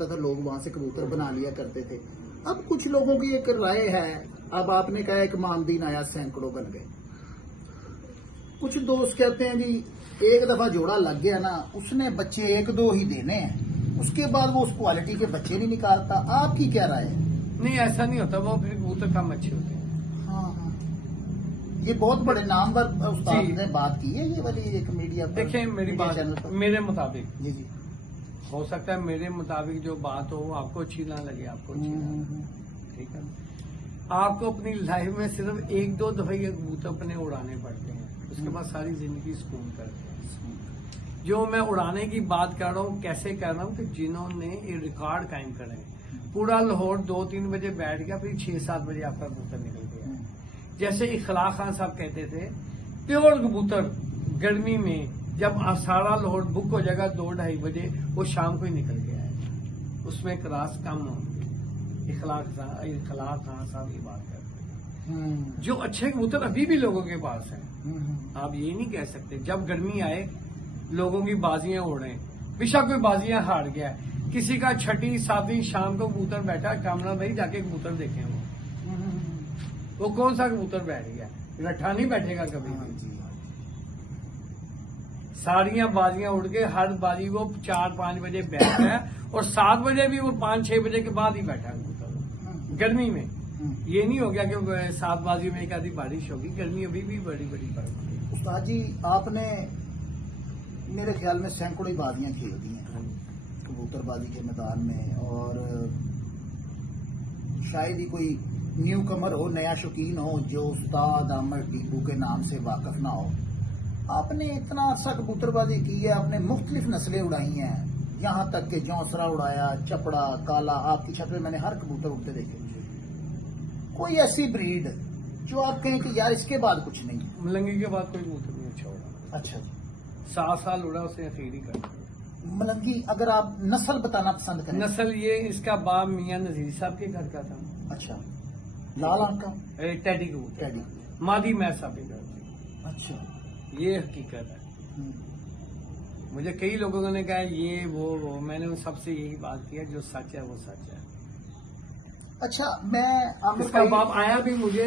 करता था, लोग वहां से कबूतर बना लिया करते थे। अब कुछ लोगों की एक राय है, अब आपने कहा एक मामदीन आया सैकड़ों बन गए। कुछ दोस्त कहते हैं जी एक दफा जोड़ा लग गया ना, उसने बच्चे एक दो ही देने हैं, उसके बाद वो उस क्वालिटी के बच्चे नहीं निकालता। आपकी क्या राय है? नहीं, ऐसा नहीं होता, वो फिर कबूतर कम अच्छे होते हैं। हाँ हाँ, ये बहुत बड़े नामवर उस्ताद ने बात की है ये वाली एक मीडिया पर। देखिए मेरी बात, मेरे मुताबिक जी जी, हो सकता है मेरे मुताबिक जो बात हो वो आपको अच्छी ना लगे, आपको अच्छी ना लगे, ठीक है। आपको अपनी लाइफ में सिर्फ एक दो दफा ये कबूतर अपने उड़ाने पड़ते हैं, उसके बाद सारी जिंदगी सुकून करते हैं। जो मैं उड़ाने की बात कर रहा हूँ, कैसे कर रहा हूँ कि जिन्होंने ये रिकॉर्ड कायम करे, पूरा लाहौर 2-3 बजे बैठ गया, फिर 6-7 बजे आपका कबूतर निकल गया। जैसे इखलाक खान साहब कहते थे, प्योर कबूतर गर्मी में जब सारा लाहौर बुक हो जाएगा 2-2:30 बजे, वो शाम को ही निकल गया है, उसमें क्रास कम होंगे। इखलाक खान साहब ये बात करते हैं। जो अच्छे कबूतर अभी भी लोगों के पास हैं, आप ये नहीं कह सकते जब गर्मी आए लोगों की बाजियां उड़े, बेशक कोई बाजियां हार गया, किसी का 6ठी 7वीं शाम को कबूतर बैठा, कामना भाई जाके कबूतर देखें, वो कौन सा कबूतर बैठ गया, रट्ठा नहीं बैठेगा कभी भी। सारियां बाजियां उड़ के हर बाजी वो 4-5 बजे बैठा है, और 7 बजे भी वो 5-6 बजे के बाद ही बैठा कबूतर गर्मी में। ये नहीं हो गया कि 7 बाजी में एक आधी बारिश होगी, गर्मी अभी भी बड़ी बड़ी पड़ रही है। उस्ताद जी आपने मेरे ख्याल में सैकड़ों बाजियां खेल दी हैं कबूतरबाजी के मैदान में, और शायद ही कोई न्यू कमर हो, नया शौकीन हो जो उस्ताद अहमद टीपू के नाम से वाकिफ ना हो। आपने इतना अरसा कबूतरबाजी की है, आपने मुख्तलिफ नस्लें उड़ाई हैं, यहाँ तक कि जौसरा उड़ाया, चपड़ा, काला, आपकी छत में मैंने हर कबूतर उड़ते देखे। कोई ऐसी ब्रीड जो आप कहें कि यार इसके बाद कुछ नहीं? मलंगी के बाद कोई कबूतर नहीं अच्छा उड़ा। अच्छा जी, 7 साल उड़ा, उसे अखीर ही कर। मलंगी अगर आप नस्ल बताना पसंद करें? नस्ल ये, इसका बाप मियां नजीर साहब के घर का था। अच्छा, लाल आंख का टेडी कबूतर, टेडी। मादी मैं साहब के घर थी। अच्छा, ये हकीकत है। मुझे कई लोगों ने कहा ये वो, मैंने उन सबसे यही बात की है, जो सच है वो सच है। अच्छा, मैं इसका बाप आया भी मुझे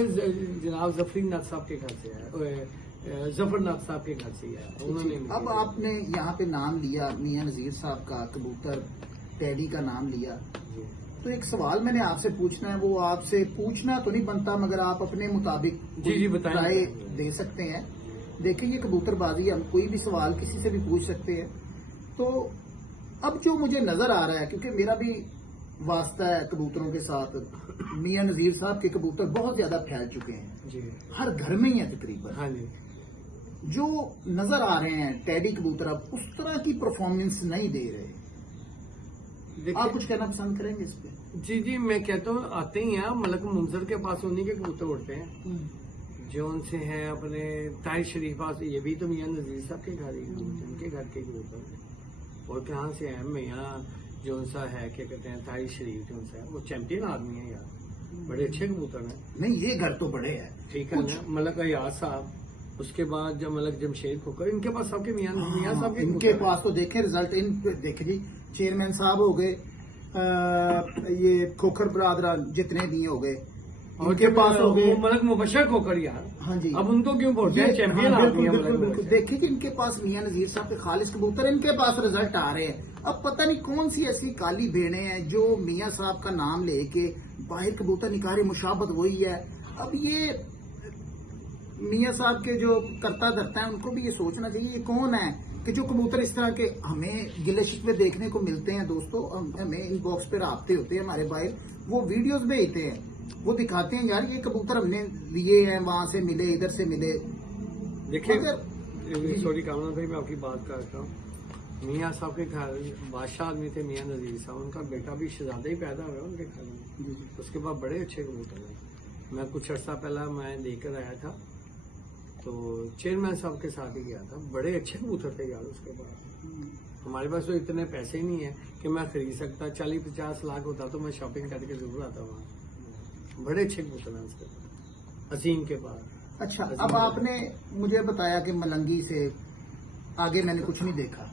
जनाब जफरी नाथ साहब के घर से है, जफरनाथ साहब के घर से आया उन्होंने। अब आपने यहाँ पे नाम लिया मियां नजीर साहब का, कबूतर टेडी का नाम लिया, तो एक सवाल मैंने आपसे पूछना है, वो आपसे पूछना तो नहीं बनता मगर आप अपने मुताबिक जी राय दे सकते हैं। देखिए ये कबूतरबाजी, हम कोई भी सवाल किसी से भी पूछ सकते हैं। तो अब जो मुझे नजर आ रहा है, क्योंकि मेरा भी वास्ता है कबूतरों के साथ, मियां नजीर साहब के कबूतर बहुत ज्यादा फैल चुके हैं जी, हर घर में ही है तकरीबन। हाँ जी। जो नजर आ रहे हैं टेडी कबूतर अब उस तरह की परफॉर्मेंस नहीं दे रहे। आप कुछ कहना पसंद करेंगे इस पे? जी, मैं कहता हूँ आते ही हैं, मलक मुंजर के पास उन्हीं के कबूतर उड़ते हैं, जो उनसे हैं अपने ताहिर शरीफा से, ये भी तो मियां नजीर साहब के घर ही उनके घर के कबूतर। और कहाँ से है मियां जो उनसा है, क्या कहते हैं, ताहिर शरीफ जो उनसा है, वो चैंपियन आदमी है यार, बड़े अच्छे कबूतर हैं। नहीं ये घर तो बड़े हैं, ठीक है ना, मलक अयाज साहब, उसके बाद जब मलक जमशेद खोकर, इनके पास सबके मियां साहब के इनके पास तो देखे रिजल्ट, इन देखे जी, चेयरमैन साहब हो गए, ये खोखर बरादरान जितने भी हो गए, उनके पास हो गए मलक मुबशर खोकर यार। हाँ जी, अब उनको क्यों बोलते हैं चैंपियन आदमी है मलक मुबशर। देखिए कि इनके पास मियां नजीर साहब के खालिस कबूतर, इनके पास रिजल्ट आ रहे हैं। अब पता नहीं कौन सी ऐसी काली भेड़े हैं जो मियां साहब का नाम लेके बाहर कबूतर निकाले, मुशाबत वही है। अब ये मियां साहब के जो करता धरता है, उनको भी ये सोचना चाहिए ये कौन है कि जो कबूतर इस तरह के हमें गिले शिकवे देखने को मिलते हैं। दोस्तों हमें इनबॉक्स पे राब्ते होते हैं हमारे भाई, वो वीडियोस भेजते हैं, वो दिखाते हैं यार ये कबूतर हमने लिए हैं, वहां से मिले, इधर से मिले। देखिए सॉरी कामना भाई, मैं आपकी बात कर रहा हूँ। मियां साहब के घर बादशाह आदमी थे मियां नजीर साहब, उनका बेटा भी शहजादा ही पैदा हुआ उनके घर में, उसके बाद बड़े अच्छे कबूतर हैं। मैं कुछ अर्सा पहला मैं लेकर आया था, तो चेयरमैन साहब के साथ ही गया था, बड़े अच्छे कबूतर थे यार। उसके बाद हमारे पास तो इतने पैसे नहीं है कि मैं खरीद सकता, 40-50 लाख होता तो मैं शॉपिंग करके जरूर आता वहाँ। बड़े अच्छे कबूतर हैं उसके पास, असीम के पास। अच्छा, अब आपने मुझे बताया कि मलंगी से आगे मैंने कुछ नहीं देखा,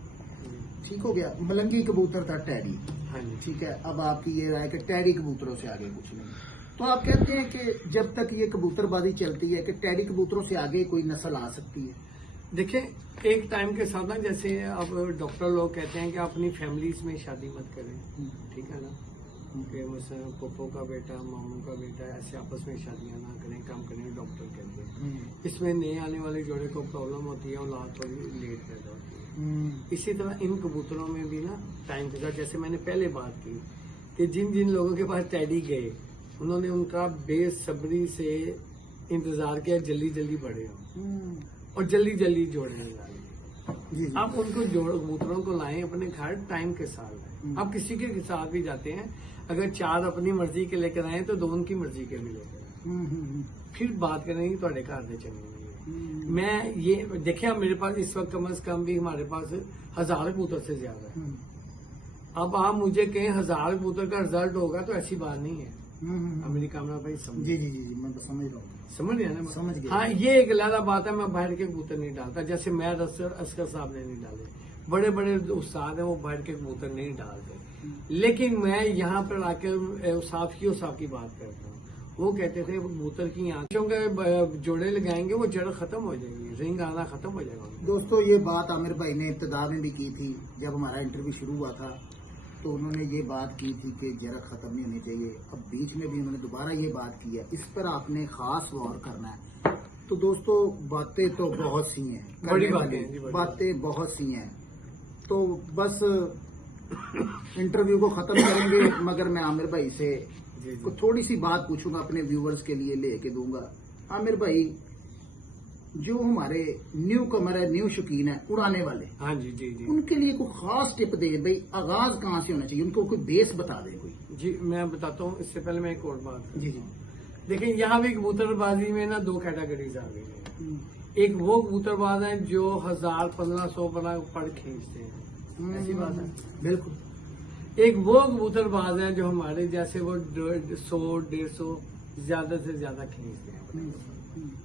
ठीक हो गया। मलंगी कबूतर था टेडी, हाँ जी। ठीक है, अब आपकी ये राय कि टैडी कबूतरों से आगे कुछ नहीं, तो आप कहते हैं कि जब तक ये कबूतरबाजी चलती है कि टैडी कबूतरों से आगे कोई नस्ल आ सकती है? देखिए, एक टाइम के साथ ना, जैसे अब डॉक्टर लोग कहते हैं कि आप अपनी फैमिलीज में शादी मत करें, ठीक है ना, कि मतलब पप्पो का बेटा, मामू का बेटा, ऐसे आपस में शादियां ना करें, काम करें, डॉक्टर कहते हैं। इसमें नए आने वाले जोड़े को प्रॉब्लम होती है, औलाद थोड़ी लेट पैदा होती है। इसी तरह इन कबूतरों में भी ना टाइम के साथ, जैसे मैंने पहले बात की कि जिन जिन लोगों के पास टैडी गए, उन्होंने उनका बेसब्री से इंतजार किया जल्दी जल्दी बड़े हो और जल्दी जल्दी जोड़ने लगे। जी जी। आप उनको कबूतरों को लाएं अपने घर, टाइम के साथ लाएं। आप किसी के साथ भी जाते हैं, अगर 4 अपनी मर्जी के लेकर आए तो 2 उनकी मर्जी के भी लेकर आए, फिर बात करेंगे ਤੁਹਾਡੇ घर ਦੇ चलेंगे। मैं ये देखिए, अब मेरे पास इस वक्त कम से कम भी हमारे पास 1000 कबूतर से ज्यादा है। अब आप मुझे कहें 1000 कबूतर का रिजल्ट होगा तो ऐसी बात नहीं है। अब मेरी कामना भाई समझ, जी जी जी जी, मैं समझ रहा हूँ, समझ गया ना? समझ गया। हाँ, ये एक अलग बात है, मैं बाहर के कबूतर नहीं डालता, जैसे मैं असगर साहब ने नहीं डाले, बड़े बड़े उस्ताद हैं वो बाहर के कबूतर नहीं डालते। लेकिन मैं यहाँ पर आकर उसाफ की बात करता हूँ। वो कहते थे कबूतर की आंखों के जोड़े लगाएंगे वो जड़ खत्म हो जाएगी, रिंग आना खत्म हो जाएगा। दोस्तों, ये बात आमिर भाई ने इब्तिदा में भी की थी, जब हमारा इंटरव्यू शुरू हुआ था तो उन्होंने ये बात की थी कि जरा खत्म नहीं होनी चाहिए। अब बीच में भी उन्होंने दोबारा ये बात की है, इस पर आपने खास गौर करना है। तो दोस्तों, बातें तो बहुत सी हैं, बड़ी करने बातें वाली हैं जी, बड़ी बातें बहुत सी हैं, तो बस इंटरव्यू को खत्म करेंगे, मगर मैं आमिर भाई से जी, को थोड़ी सी बात पूछूंगा, अपने व्यूवर्स के लिए लेके दूंगा। आमिर भाई, जो हमारे न्यू कमर है, न्यू शौकीन है उड़ाने वाले, हाँ जी जी जी उनके लिए कोई खास टिप दे भाई, आगाज कहाँ से होना चाहिए, उनको कोई बेस बता दे कोई। जी, मैं बताता हूँ। इससे पहले मैं एक और बात करता जी जी। हूँ। देखिए, यहाँ भी कबूतरबाजी में ना 2 कैटेगरीज आ गई है। एक वो कबूतरबाज है जो 1000-1500 पर खींचते हैं, ऐसी बात है। बिल्कुल। एक वो कबूतरबाज है जो हमारे जैसे वो 100-150 ज्यादा से ज्यादा खींचते हैं।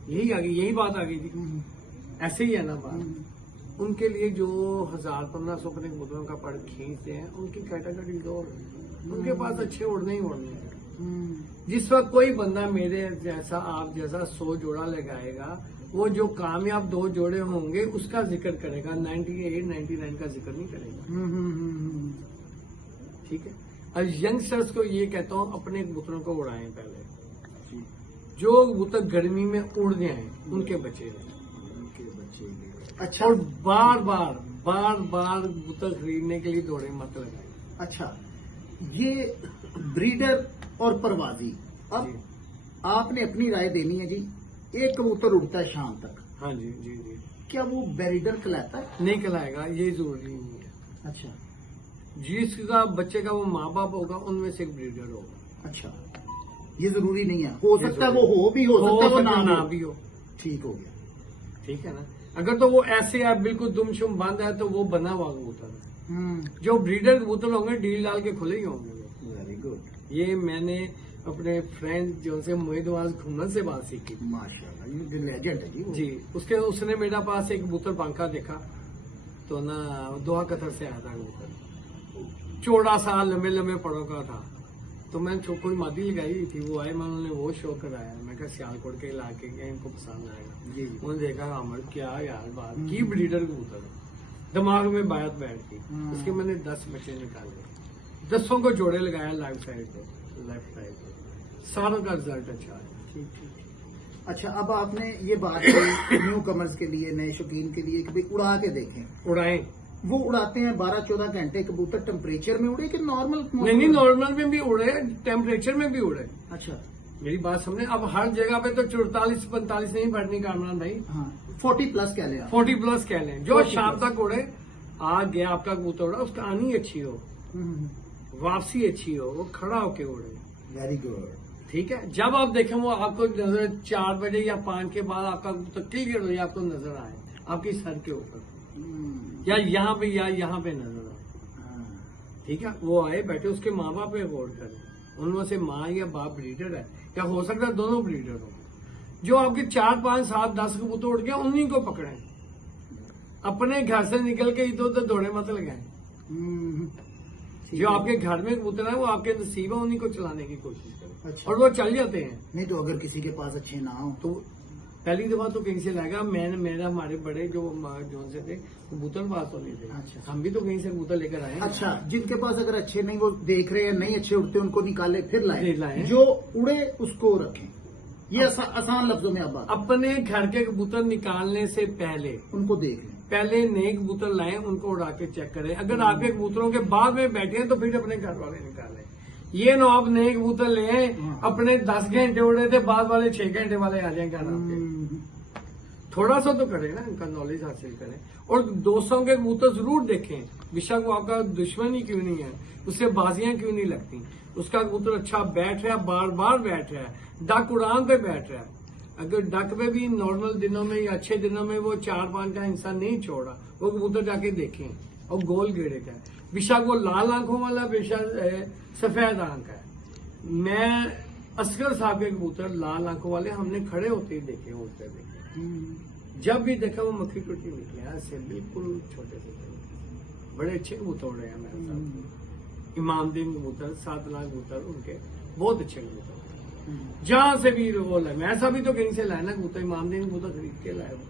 यही बात आ गई थी, ऐसे ही है ना बात। उनके लिए जो 1000-1500 अपने कबूतरों का पर खींचते हैं, उनकी कैटेगरी दो, उनके पास अच्छे उड़ने ही उड़ने हैं। जिस वक्त कोई बंदा मेरे जैसा, आप जैसा 100 जोड़ा लगाएगा, वो जो कामयाब 2 जोड़े होंगे उसका जिक्र करेगा, 98-99 का जिक्र नहीं करेगा। ठीक है। और यंगस्टर्स को ये कहता हूँ, अपने कबूतरों को उड़ाएं पहले। जो कबूतर गर्मी में उड़ जाएं उनके बचे रहें। अच्छा। और बार बार कबूतर खरीदने के लिए दौड़े मत लगाएं। अच्छा, ये ब्रीडर और परवाजी, अब जी। आपने अपनी राय देनी है जी। एक कबूतर उड़ता है शाम तक, हाँ जी जी जी। क्या वो ब्रीडर कहलाता है? नहीं कहलाएगा, ये जरूरी नहीं है। अच्छा जिसका बच्चे का वो माँ बाप होगा, उनमें से एक ब्रीडर होगा। अच्छा, ये जरूरी नहीं है, हो ये सकता है जरूरी वो हो भी, हो सकता है वो ना भी हो। ठीक हो गया। ठीक है ना? अगर तो वो ऐसे है बिल्कुल दुमशुम बंद है तो वो बना हुआ कबूतर है। जो ब्रीडर कबूतर होंगे डील डाल के खुले ही होंगे। Very good. ये मैंने अपने फ्रेंड जो से मोहितवाज घुमन से बात सीखी। माशाल्लाह, ये लेजेंड है जी वो। जी, उसने मेरे पास एक कबूतर पंखा देखा तो ना दोहा कतर से आया था कबूतर, चौड़ा सा लंबे लंबे पड़ों का था। तो मैंने कोई मादी लगाई थी, वो आए, मैं उन्होंने वो शो कराया। मैं कहा सियालकोट के इलाके के इनको पसंद आएगा। जी। उन्होंने देखा, अमर क्या यार बात की, ब्रीडर कबूतर है। दिमाग में बात बैठ गई। उसके मैंने 10 बच्चे निकाले, 10 को जोड़े लगाया लेफ्ट साइड पे, सारों का रिजल्ट अच्छा है। ठीक ठीक। अच्छा, अब आपने ये बात की न्यू कमर्स के लिए, नए शौकीन के लिए कि भाई उड़ा के देखें। उड़ाएं। वो उड़ाते हैं 12-14 घंटे, कबूतर टेम्परेचर में उड़े कि नॉर्मल? नहीं, नॉर्मल में भी उड़े, टेम्परेचर में भी उड़े। अच्छा, मेरी बात समझे। अब हर जगह पे तो 44-45 नहीं बैठने का, इमरान भाई। हाँ, 40 प्लस कह लें आप। 40 प्लस कह लें। जो 40 शाम प्लस। तक उड़े, आ गया आपका कबूतर उड़ा, उसका आनी अच्छी हो, वापसी अच्छी हो, वो खड़ा होके उड़े। Very good. ठीक है। जब आप देखें वो आपको नजर 4 बजे या 5 के बाद आपका कबूतर क्लियर हो, आपको नजर आए आपकी सर के ऊपर, या यहाँ पे नजर आए। ठीक है। वो आए बैठे, उसके माँ बाप पे गौर करें, उनमें से माँ या बाप ब्रीडर है, या हो सकता है दोनों ब्रीडर हो। जो आपके 4, 5, 7, 10 कबूतर उड़ गए, उन्हीं को पकड़ें। अपने घर से निकल के इधर उधर दौड़े मत लगाएं। जो आपके घर में कबूतर है वो आपके नसीब है, उन्हीं को चलाने की कोशिश करें। अच्छा। और वो चल जाते हैं। नहीं तो अगर किसी के पास अच्छे ना हो तो पहली दफा तो कहीं से लाएगा। मेरा हमारे बड़े जो जोन से थे कबूतर पास होने थे। अच्छा। हम भी तो कहीं से कबूतर लेकर आए हैं। अच्छा, जिनके पास अगर अच्छे नहीं, वो देख रहे हैं नहीं अच्छे उड़ते, उनको निकाले फिर फिर लाए, लाएं। जो उड़े उसको रखें। ये आसान लफ्जों में आप बात, अपने घर के कबूतर निकालने से पहले उनको देख लें। पहले नए कबूतर लाएं, उनको उड़ा के चेक करें। अगर आपके कबूतरों के बाद में बैठे हैं तो फिर अपने घर वाले निकालें। ये ना आप नए कबूतर ले आए, अपने 10 घंटे उड़े थे, बाद वाले 6 घंटे वाले आ जाएंगे घर आपके। थोड़ा सा तो करें ना, उनका नॉलेज हासिल करें। और दोस्तों के कबूतर जरूर देखें, बेशक वो आपका दुश्मन ही क्यों नहीं है, उससे बाजियां क्यों नहीं लगती। उसका कबूतर अच्छा बैठ रहा है, बार बार बैठ रहा है, डक उड़ान पे बैठ रहा है। अगर डक पे भी नॉर्मल दिनों में या अच्छे दिनों में वो 4-5 का इंसान नहीं छोड़ा, वो कबूतर जाके देखें। और गोल घेरे का है, बेशक वो लाल आंखों वाला, बेशक सफेद आंख है। मैं असगर साहब के कबूतर लाल आंखों वाले हमने खड़े होते ही देखे, उड़ते देखे। जब भी देखा वो मक्खी टुटी निकले, ऐसे बिल्कुल छोटे छोटे बड़े अच्छे कबूतर उड़े हैं मेरे साथ। इमामदीन कबूतर, 7 लाख कबूतर, उनके बहुत अच्छे कबूतर। जहां से भी वो लाए, मैं ऐसा भी तो कहीं से लाया ना कबूतर, इमामदीन कबूतर खरीद के लाए वो।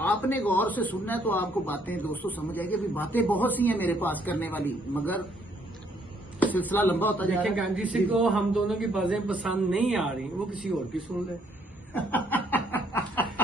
आपने गौर से सुनना है तो आपको बातें दोस्तों समझ आएगी। अभी बातें बहुत सी हैं मेरे पास करने वाली, मगर सिलसिला लंबा होता जा रहा देखें है। गांधी सिंह को हम दोनों की बातें पसंद नहीं आ रही, वो किसी और की सुन ले।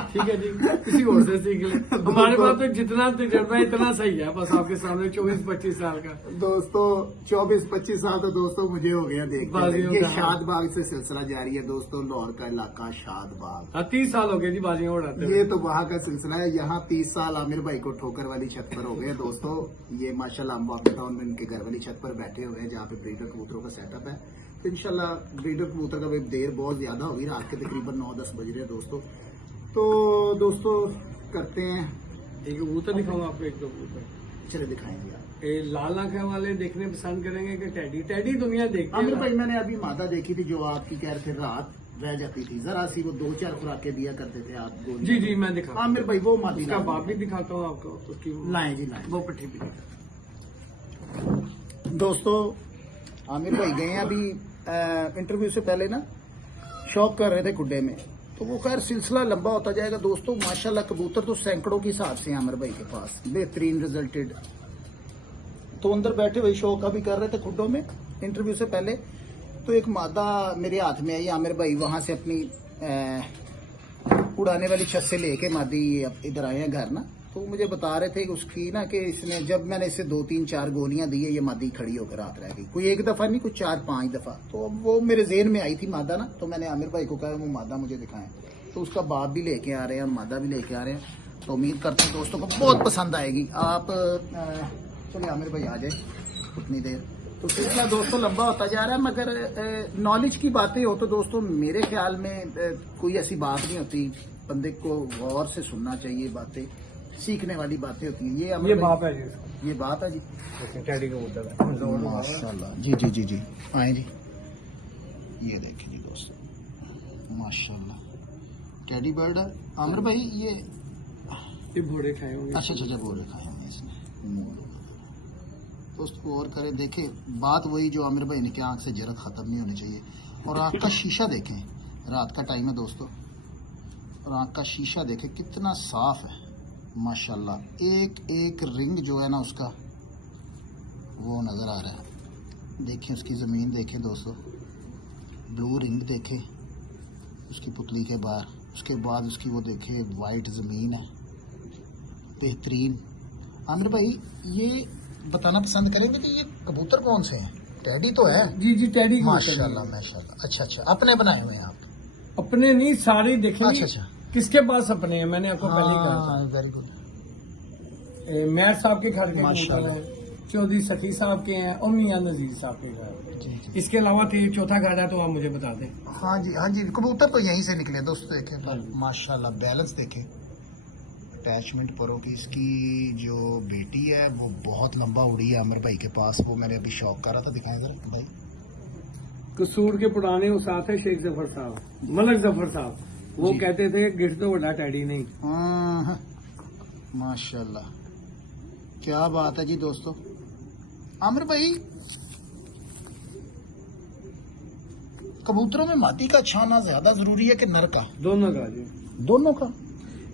ठीक है जी, किसी और से सीख ले। हमारे पास तो जितना तजर्बा है इतना सही है, बस आपके सामने 24-25 साल का। दोस्तों 24-25 साल तो दोस्तों मुझे हो गया देखते बाजियों ये का। शादबाग से सिलसिला जारी है दोस्तों। लाहौर का इलाका शादबाग, 30 साल हो गए जी बाजियां उड़ाते हुए। ये तो वहाँ का सिलसिला है। यहाँ 30 साल आमिर भाई को ठोकर वाली छत पर हो गए दोस्तों। ये माशाल्लाह हम वापस टाउन में इनके घर वाली छत पर बैठे हुए हैं, जहाँ पे ब्रीडर कबूतरों का सेटअप है। तो इंशाल्लाह ब्रीडर कबूतर का भी देर बहुत ज्यादा होगी, रात के तकरीबन 9-10 बज रहे हैं दोस्तों। तो दोस्तों करते हैं, एक कबूतर दिखाऊंगा आपको, एक दो कबूतर। चले दिखाएंगे आप। ये लाल आंखें वाले देखने पसंद करेंगे कि टैडी? टैडी दुनिया देखती आमिर है। भाई मैंने अभी मादा देखी थी जो आपकी कह रहे थे रात रह जाती थी, जरा सी वो 2-4 खुराकें दिया करते थे आप गोली। जी जी, मैं दिखाता हूं। आमिर भाई वो मादी उसका बाप भी दिखाता हूँ आपको, उसकी लाएं जी लाएं। वो पट्टी भी दिखाता हूं। दोस्तों आमिर भाई गए हैं अभी इंटरव्यू से पहले ना, शौक कर रहे थे खुड्डे में, तो वो खैर सिलसिला लंबा होता जाएगा दोस्तों। माशाल्लाह कबूतर तो सैकड़ों के हिसाब से हैं आमिर भाई के पास, बेहतरीन रिजल्टेड। तो अंदर बैठे हुए शौक अभी कर रहे थे खुड्डों में इंटरव्यू से पहले, तो एक मादा मेरे हाथ में आई। आमिर भाई वहां से अपनी उड़ाने वाली छत से लेके मादी इधर आए हैं घर ना, तो मुझे बता रहे थे कि उसकी ना कि इसने, जब मैंने इसे 2-3-4 गोलियां दी है, ये मादी खड़ी होकर रात रह गई। कोई एक दफा नहीं, कुछ 4-5 दफा। तो अब वो मेरे जेहन में आई थी मादा ना, तो मैंने आमिर भाई को कहा वो मादा मुझे दिखाएं। तो उसका बाप भी लेके आ रहे हैं, मादा भी लेके आ रहे हैं। तो उम्मीद करते हैं दोस्तों को बहुत पसंद आएगी। आप चलिए आमिर भाई आ जाए उतनी देर। तो सिलसिला दोस्तों लंबा होता जा रहा है, मगर नॉलेज की बातें हो तो दोस्तों मेरे ख्याल में कोई ऐसी बात नहीं होती। बंदे को गौर से सुनना चाहिए, बातें सीखने वाली बातें होती हैं। ये बाप है जी उसका। ये बात है जी, टैडी कबूतर है। माशाल्लाह। जी जी जी जी आए जी, ये देखिए जी दोस्तों माशाल्लाह टेडी बर्ड है। आमिर भाई ये भोरे खाए होंगे। अच्छा अच्छा बोल रखा है इसने। दोस्तों और करें, देखे बात वही जो आमिर भाई ने कि आंख से जरत खत्म नहीं होनी चाहिए। और आंख का शीशा देखें, रात का टाइम है दोस्तों, और आंख का शीशा देखें कितना साफ है माशाल्लाह। एक एक रिंग जो है ना उसका वो नजर आ रहा है। देखें उसकी जमीन देखें दोस्तों, ब्लू रिंग देखें उसकी पुतली के बाहर, उसके बाद उसकी वो देखें वाइट जमीन है, बेहतरीन। आमिर भाई ये बताना पसंद करेंगे कि ये कबूतर कौन से हैं? टैडी तो है जी जी, टैडी माशाल्लाह माशाल्लाह। अच्छा अच्छा, अपने बनाए हुए हैं आप? अपने नहीं, सारे देखेंगे। अच्छा अच्छा, किसके पास अपने हैं? मैंने आपको पहले ही कहा था। Very good. मेयर साहब के घर के कबूतर माशाल्लाह। हैं, चौधरी सखी साहब के हैं, और मियां नजीर साहब के घर। जी जी इसके अलावा चौथा घर है तो आप मुझे बता दें। हाँ जी कबूतर तो यहीं से निकले दोस्तों। देखें माशाल्लाह बैलेंस देखें, अटैचमेंट परों की इसकी जो बेटी है वो बहुत लंबा उड़ी है आमिर भाई के पास। वो मैंने अभी शौक कर रहा था, दिखाएं जरा भाई। कसूर के पुराने उस्ताद है शेख जफर साहब, मलक जफर साहब, वो जी। कहते थे गिर तो बड़ा टैडी नहीं। हाँ माशाल्लाह क्या बात है जी दोस्तों। आमिर भाई, कबूतरों में मादी का छाना ज्यादा जरूरी है कि नर का? दोनों का जी। दोनों का।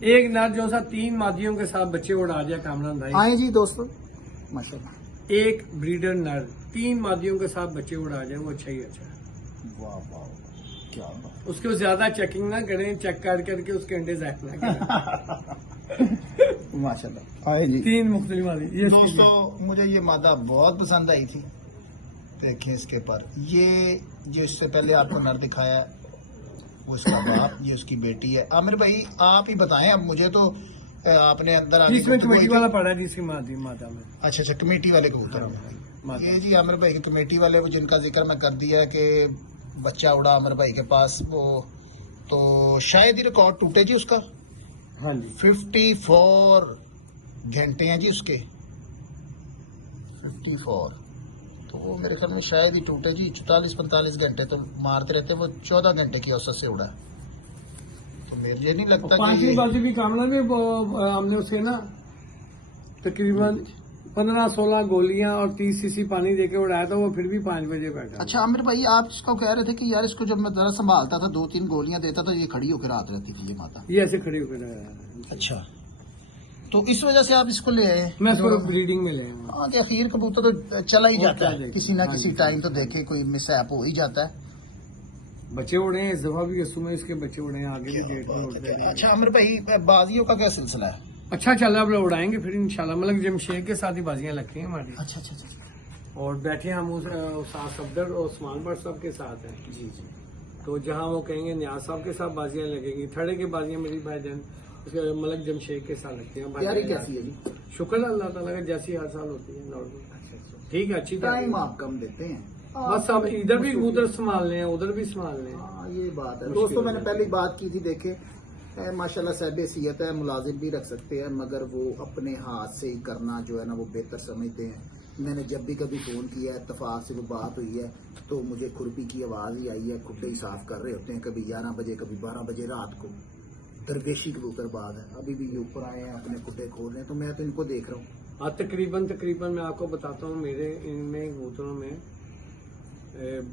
एक नर जो सा 3 मादियों के साथ बच्चे उड़ा जाए कामरान भाई। आए जी दोस्तों, माशाल्लाह। एक ब्रीडर नर 3 मादियों के साथ बच्चे उड़ा जाए, वो अच्छा ही अच्छा है। वाह वाह, क्या बात। उसको ज्यादा चेकिंग ना करें, चेक कर करके उसके अंडे जैक ना करें। माशाल्लाह। आए जी 3 मुख्तलिफ वाली ये दोस्तों, मुझे ये मादा बहुत पसंद आई थी। देखें इसके पर, ये जो इससे पहले आपको नर दिखाया वो इसका बाप, ये उसकी बेटी है। आमिर भाई आप ही बताएं, अब मुझे तो आपने अंदर आगे इसमें कमेटी वाला पड़ा है जिसकी मादी माता में। अच्छा अच्छा, कमेटी वाले कबूतर में। ये जी आमिर भाई के कमेटी वाले, वो जिनका जिक्र मैं कर दिया कि बच्चा उड़ा आमिर भाई के पास, वो तो शायद ही रिकॉर्ड टूटे जी उसका। हाँ जी 54 घंटे हैं जी उसके, 54। तो वो मेरे ख्याल में शायद ही टूटे जी। 44-45 घंटे तो मारते रहते, वो 14 घंटे की औसत से उड़ा। तो मेरे लिए नहीं लगता कि 5वीं बाजी भी कामना में हमने उसे ना तकरीबन 15-16 गोलियां और 30 सीसी पानी देके उड़ाया था, वो फिर भी 5 बजे बैठा। अच्छा आमिर भाई, आप इसको कह रहे थे कि यार इसको जब मैं जरा संभालता था, 2-3 गोलियां देता था, ये खड़ी होकर आत रहती थी ये माता। ये ऐसे खड़ी होकर। अच्छा, तो इस वजह से आप इसको ले आए? मैं इसको ब्रीडिंग में ले आया। हाँ, कि अखीर कबूतर तो चला ही जाता है, किसी ना हाँ किसी जी। टाइम तो देखे कोई मिसहैप हो ही जाता है। बच्चे उड़े हैं, इस दफा भी यसू में इसके बच्चे उड़े हैं, आगे भी डेट में उड़ते हैं। अच्छा आमिर भाई, बाजियों का क्या सिलसिला है? अच्छा चल रहा है, अब लोग उड़ाएंगे फिर इंशाल्लाह। मतलब जमशेद के साथ ही बाजियां लगती हैं हमारी। अच्छा अच्छा अच्छा। और बैठे हम उस सफदर और उस्मान भट्ट साहब के साथ हैं जी जी। तो जहां वो कहेंगे न्याज साहब के साथ बाजियां लगेंगी, थड़े की बाजियां मेरी भाईजान मलक जमशेद के साथ लगती हैं। तैयारी कैसी है जी? शुक्र अल्लाह ताला का, जैसी हर साल होती है नॉर्मल। ठीक है, अच्छी टाइम आप कम देते हैं बस। अब इधर भी कबूतर संभाल लें, उधर भी संभाल लें। हाँ, ये बात है मुश्किल दोस्तों। मैंने है। पहले बात की थी, देखे माशाल्लाह साहब हैसियत है, मुलाजिम भी रख सकते हैं, मगर वो अपने हाथ से ही करना जो है ना वो बेहतर समझते हैं। मैंने जब भी कभी फोन किया है, इत्तफाक से वो बात हुई है, तो मुझे खुरपी की आवाज ही आई है, खुट्टे ही साफ कर रहे होते हैं, कभी 11 बजे कभी 12 बजे रात को। दरवेशी कबूतरबाज है, अभी भी ये ऊपर आए हैं, अपने खुट्टे खोल रहे हैं, तो मैं तो इनको देख रहा हूँ। हाँ तकरीबन मैं आपको बताता हूँ, मेरे इनमें कबूतरों में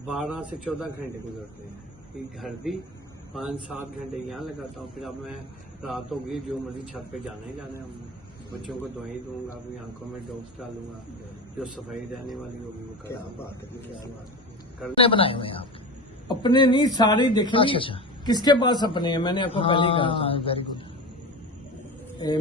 12 से 14 घंटे गुजरते हैं। एक घर भी 5-7 घंटे यहाँ लगाता हूँ, फिर अब मैं रात होगी जो मर्जी छत पे जाना ही जाना है हमने। बच्चों को दवाई दूंगा, अपनी आंखों में डॉप्स डालूंगा, जो सफाई रहने वाली होगी वो क्या करूंगा। बात है, क्या बात है। कर- कितने बनाए हुए हैं आप? अपने नहीं सारे देख ली। अच्छा अच्छा, किसके पास अपने हैं, मैंने आपको पहले ही कहा हाँ, वेरी गुड। था।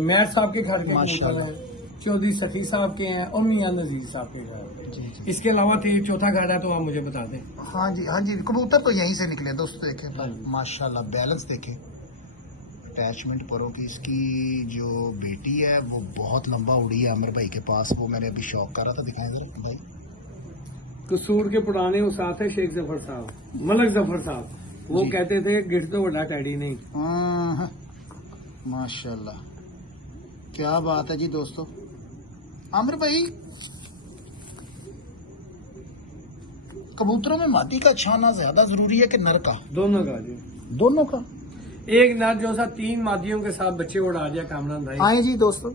मेयर साहब के घर के कबूतर माशाल्लाह। हैं, चौधरी सखी साहब के हैं और मियां नजीर साहब के घर। जी जी। इसके अलावा चौथा घर है, तो आप मुझे बता दें। हाँ जी हाँ जी, कबूतर तो यहीं से निकले दोस्तों। देखें हाँ जी। माशाल्लाह, बैलेंस देखें, अटैचमेंट परों की इसकी जो बेटी है वो बहुत लंबा उड़ी है आमिर भाई के पास। वो मैंने अभी शौक कर रहा था, दिखाएं जरा भाई। कसूर के पुराने उस्ताद थे शेख जफर साहब, मलक जफर साहब। वो जी। कहते थे गिट तो बड़ा कैडी नहीं। हाँ, माशाल्लाह, क्या बात है जी दोस्तों। आमिर भाई, कबूतरों में मादी का छाना ज्यादा जरूरी है कि नर का? दोनों का जी। दोनों का। एक नर जो सा 3 मादियों के साथ बच्चे उड़ा जाए कामरान भाई। आए जी दोस्तों,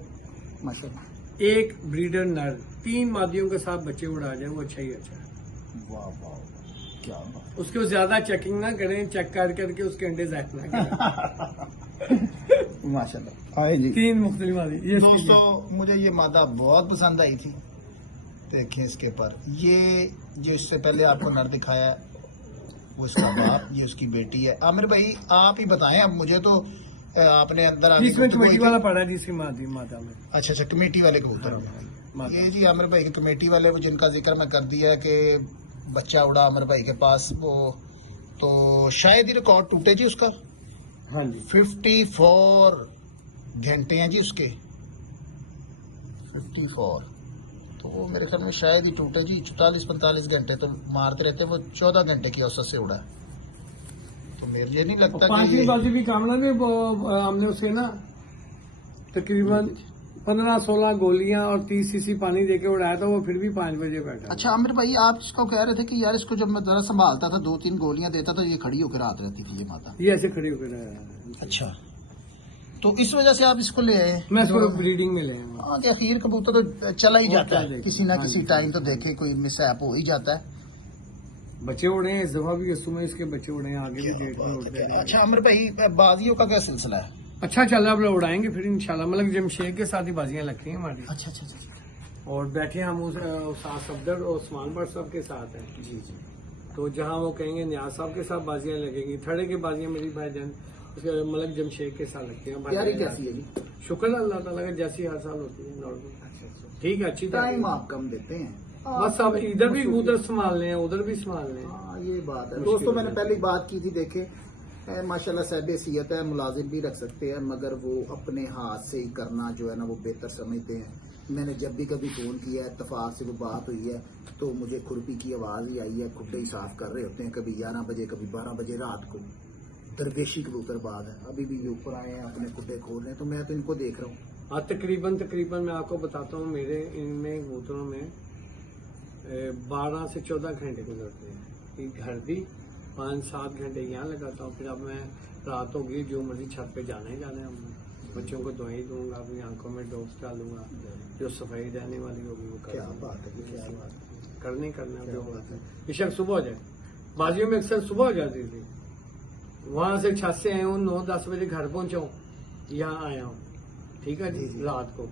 माशाल्लाह। एक ब्रीडर नर 3 मादियों के साथ बच्चे उड़ा जाए, वो अच्छा ही अच्छा है। वाह वाह, क्या बात। उसको ज्यादा चेकिंग ना करें, चेक कर करके उसके अंडे जैक ना करें। माशाल्लाह। आए जी 3 मुख्तलिफ वाली ये दोस्तों, मुझे ये मादा बहुत पसंद आई थी। देखें इसके पर, ये जो इससे पहले आपको नर दिखाया वो इसका बाप, ये उसकी बेटी है। आमिर भाई आप ही बताएं, अब मुझे तो आपने अंदर आगे इसमें कमेटी कोई- वाला पड़ा है जिसकी मादी माता में। अच्छा अच्छा, कमेटी वाले कबूतर में। माता। ये जी आमिर भाई के कमेटी वाले, वो जिनका जिक्र मैं कर दिया है कि बच्चा उड़ा आमिर भाई के पास, वो तो शायद ही रिकॉर्ड टूटे जी उसका। हाँ जी 54 घंटे हैं जी उसके, 54। तो वो मेरे ख्याल में शायद ही टूटे जी। 44-45 घंटे तो मारते रहते, वो 14 घंटे की औसत से उड़ा। तो मेरे लिए नहीं लगता कि 5वीं बाजी भी कामना में हमने उसे ना तकरीबन 15-16 गोलियां और 30 सीसी पानी देके उड़ाया था, वो फिर भी 5 बजे बैठा। अच्छा आमिर भाई, आप इसको कह रहे थे कि यार इसको जब मैं जरा संभालता था, 2-3 गोलियां देता था, ये खड़ी होकर आत रहती थी ये माता। ये ऐसे खड़ी होकर। अच्छा, तो इस वजह से आप इसको ले आए? मैं इसको ब्रीडिंग में ले आऊंगा। हाँ, कि आखिर कबूतर तो चला ही और जाता क्या है, देखें। किसी ना हाँ किसी जी। टाइम तो देखे कोई मिसहैप हो ही जाता है। बच्चे उड़े हैं इस दफा भी, यसु में इसके बच्चे उड़े हैं, आगे भी डेट में उड़ते हैं। अच्छा आमिर भाई, बाजियों का क्या सिलसिला है? अच्छा चल रहा है, अब लोग उड़ाएंगे फिर इंशाल्लाह। मतलब जमशेद के साथ ही बाजियां लगती हैं हमारी। अच्छा अच्छा अच्छा। और बैठे हम उस सफदर और उस्मान भट्ट साहब के साथ हैं। जी जी। तो जहाँ वो कहेंगे न्याज साहब के साथ बाजियां लगेंगी, थड़े की बाजियां मेरी भाईजान मलक जमशेद के साथ लगती हैं। तैयारी कैसी है जी? शुक्र अल्लाह ताला का, जैसी हर साल होती है नॉर्मल। अच्छा अच्छा। ठीक है, अच्छी टाइम आप कम देते हैं बस अब इधर भी उधर संभाल लें, उधर भी संभाल लें। हाँ ये बात है मुश्किल दोस्तों, मैंने है। पहले बात की थी, देखे माशाल्लाह साहब हैसियत है, मुलाजिम भी रख सकते हैं, मगर वो अपने हाथ से ही करना जो है ना वो बेहतर समझते हैं। मैंने जब भी कभी फोन किया है, इत्तफाक से वो बात हुई है, तो मुझे खुरपी की आवाज ही आई है, खुड्डे ही साफ कर रहे होते हैं, कभी 11 बजे कभी 12 बजे रात को। दरवेशी कबूतरबाज है, अभी भी ये ऊपर आए हैं, अपने खुड्डे खोल रहे हैं, तो मैं तो इनको देख रहा हूँ। हाँ, तकरीबन मैं आपको बताता हूँ, मेरे इनमें कबूतरों में 12 से 14 घंटे गुजरते हैं। एक घर भी 5-7 घंटे यहाँ लगाता हूँ, फिर अब मैं रात होगी जो मर्जी छत पे जाना ही जाना है। हमने बच्चों को दवाई दूंगा, अपनी आंखों में डोज डालूंगा, जो सफाई रहने वाली होगी वो क्या करूंगा। बात है, क्या बात है। करना क्या जो बात है। बेशक सुबह हो जाए। बाजियों में अक्सर सुबह हो जाती थी, वहां से छत से आया हूँ, 9-10 बजे घर पहुंचा हूँ, यहाँ आया हूँ, ठीक है जी। रात को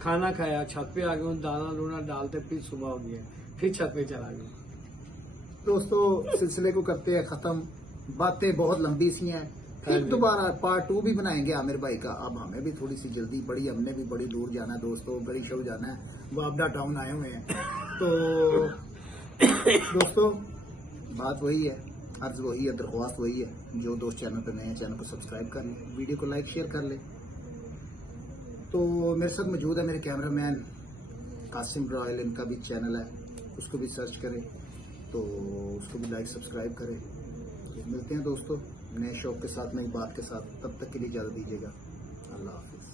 खाना खाया, छत पे आ गया हूँ, दाना लूना डालते, फिर सुबह हो गया, फिर छत पे चला गया। दोस्तों सिलसिले को करते हैं खत्म, बातें बहुत लंबी सी हैं, फिर दोबारा पार्ट 2 भी बनाएंगे आमिर भाई का। अब हमें भी थोड़ी सी जल्दी बड़ी, हमने भी बड़ी दूर जाना है दोस्तों, बड़ी शो जाना है, वापडा टाउन आए हुए हैं। तो दोस्तों बात वही है, अर्ज वही है, दरख्वास्त वही है, जो दोस्त चैनल पर नए हैं चैनल को सब्सक्राइब कर लें, वीडियो को लाइक शेयर कर लें। तो मेरे साथ मौजूद है मेरे कैमरामैन कासिम रॉयल, इनका भी चैनल है, उसको भी सर्च करें, तो उसको भी लाइक सब्सक्राइब करें। तो मिलते हैं दोस्तों नए शौक के साथ, नई बात के साथ, तब तक के लिए इजाज़त दीजिएगा। अल्लाह हाफिज़।